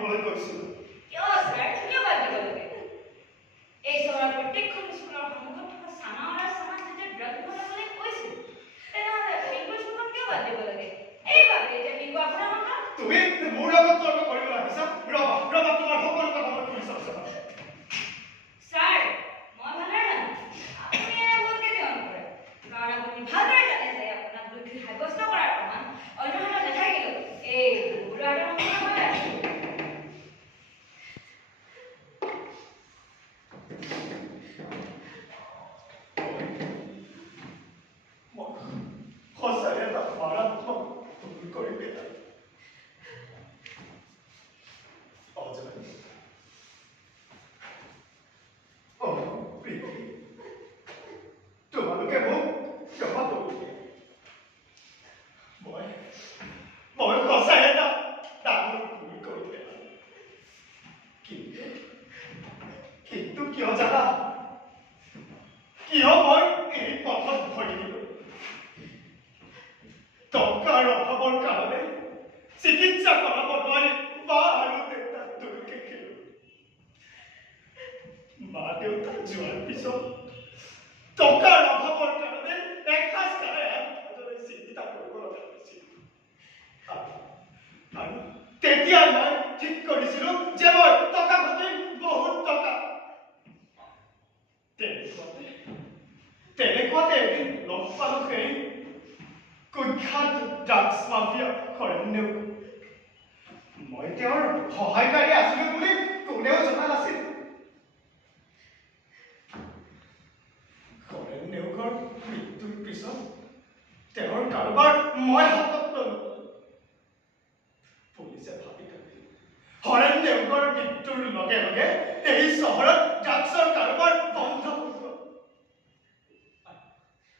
দিবলৈ কৈছিলোঁ। কিয় ছাৰ কিয় বাদ দিব লাগে? এই চহৰৰ প্ৰত্যেকখন স্কুলৰ সন্মুখত থকা চামাৰ যেতিয়া ড্ৰাগ বনাবলৈ কৈছিল তেনেহ'লে এইবোৰ স্কুলখন কিয় বাদ দিব লাগে? এইবাবে যে বিহু আপোনাৰ মনত তুমি মোৰ লগত তৰ্ক কৰিব লাগিছা? ৰবা ৰবা তোমাৰ সকলো কথা মই শুনি চাইছোঁ। ছাৰ মই ভালদৰে জানো আপুনি এনে ভুল কেতিয়াও নকৰে, কাৰণ আপুনি ভালদৰে জানে যে আপোনাক দোষী সাব্যস্ত কৰাৰ প্ৰমাণ অন্য হাতত নাথাকিলেও এই বুঢ়াৰ সন্মুখতে আছে। সঁচাই এটা মাৰাত্মক ভুল কৰি পেলালোঁ। তোমালোকে মোক ক্ষমা কৰি দিয়ে। মই সঁচাই এটা ডাঙৰ ভুল কৰি পেলালোঁ। কিন্তু কিয় জানা? কিয় মই এই পথত ভৰি দিলোঁ? টকাৰ অভাৱৰ কাৰণে চিকিৎসা কৰাব নোৱাৰি মা আৰু দেউতাক দুয়োকে খেলোঁ। মা দেউতা যোৱাৰ পিছত টকাৰ অভাৱৰ কাৰণে এসাঁজ খাই আনসাঁজলৈ চিন্তা কৰিব লগা হৈছিল। আৰু তেতিয়া মই ঠিক কৰিছিলোঁ যে মই টকা ঘটিম, বহুত টকা। তেনেকুৱাতে এদিন লগ পালোঁ সেই কুখ্যাত ড্ৰাগছ মাফিয়া শৰণ্যক। মই তেওঁৰ সহায়কাৰী আছিলোঁ বুলি কোনেও জনা নাছিল। শৰণ্যকৰ মৃত্যুৰ পিছত তেওঁৰ কাৰোবাৰ মই হাতত ললোঁ। পুলিচে ভাবি থাকিল শৰণ্যকৰ মৃত্যুৰ লগে লগে এই চহৰত ড্ৰাগছৰ কাৰোবাৰ বন্ধ হৈ গ'ল।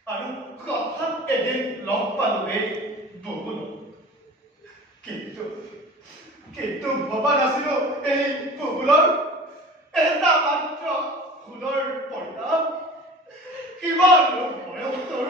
আৰু হঠাৎ এদিন লগ পালোঁ এই বুবুলক। কিন্তু ভবা নাছিলোঁ এই বুবুলৰ এটা মাত্ৰ ভুলৰ পৰিণাম ইমান ভয়ংকৰ